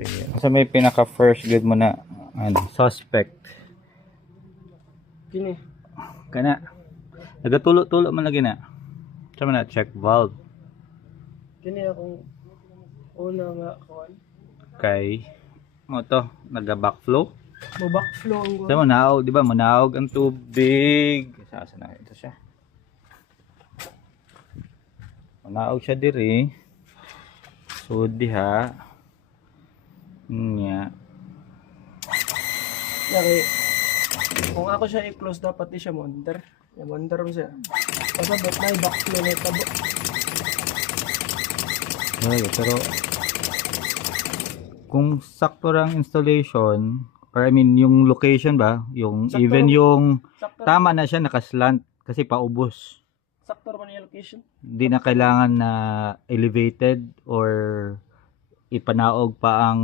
Okay. Kasi may pinaka first good mo na suspect. Kini. Kana. Nagatulo-tulo man lagi na. Sama na check valve Kini akong una nga kuan. kay mo to naga-backflow. Mo backflow ang Sa manaog, di ba? Manaog ang tubig. Saan na ito siya? Manaog siya diri. So diha. Nya. Yari. Kung ako siya i-close dapat di siya monitor. Ya monitor mo siya. Pasabot na backflow na tabo. Okay, pero kung sakto lang installation, or I mean yung location ba, yung Sakto even lang. yung Sakto. tama na siya nakaslant kasi paubos. Sakto man yung location. Hindi na kailangan na elevated or ipanaog pa ang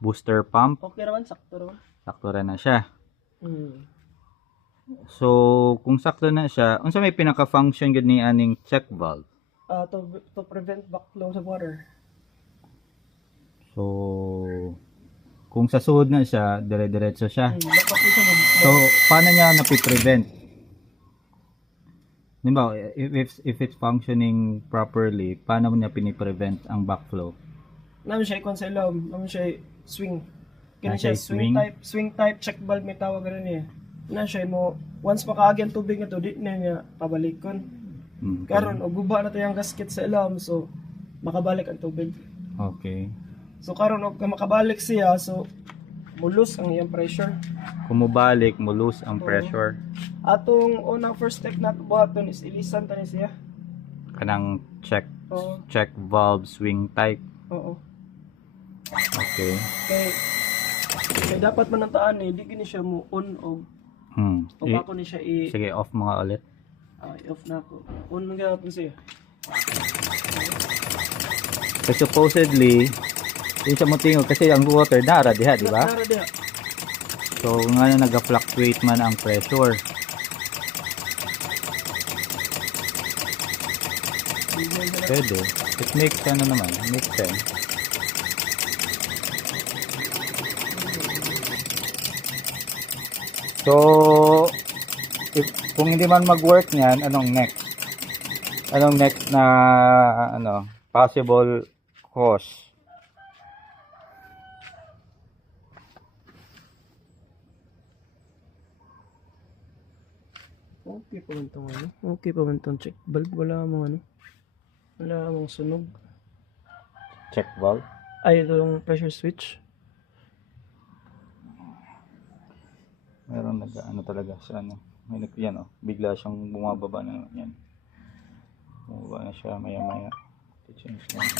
booster pump. Okay naman, sakto naman. Sakto rin na siya. Hmm. So, kung sakto na siya, unsa may pinaka-function gud ni aning check valve? To prevent backflow sa water. So, kung sa sud na siya, dire-diretso siya. Dapat di siya So, paano niya napiprevent? Diba, if it's functioning properly, paano mo niya piniprevent ang backflow? naman siya ikon sa ilom. Naman siya swing. Kaya siya siya swing? swing type check valve may tawag ganun niya. Na siya mo once makaagi ang tubig na to di na niya pabalikon. Okay. Karon og guba na to yung gasket sa ilom so makabalik ang tubig. Okay. So karon og makabalik siya so mulus ang iyang pressure. Kumubalik, mo lose ang pressure. Atong unang first step nato buhaton is ilisan tani siya. Kanang check Oo. check valve swing type. Oo. Okay. Kay dapat man ang taan di gini siya mo on og ako ni siya Sige, off mga ulit. off na ako. On man gyud siya. So supposedly, yung sa mutingog kasi ang water nara diha, di ba? Nara diha. So nga naga-fluctuate man ang pressure. Pwede. It makes ano naman, makes sense. So, kung hindi man mag-work niyan, anong next? Anong next na possible cause? Okay pa man tong ano? Okay pa man tong check valve wala mong ano? Wala mong sunog. Check valve? Ay ito yung pressure switch. Meron ano talaga sa ano. May yan bigla siyang bumababa na yan. Bumababa na siya maya-maya. I-change lang.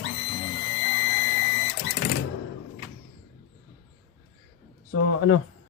So ano?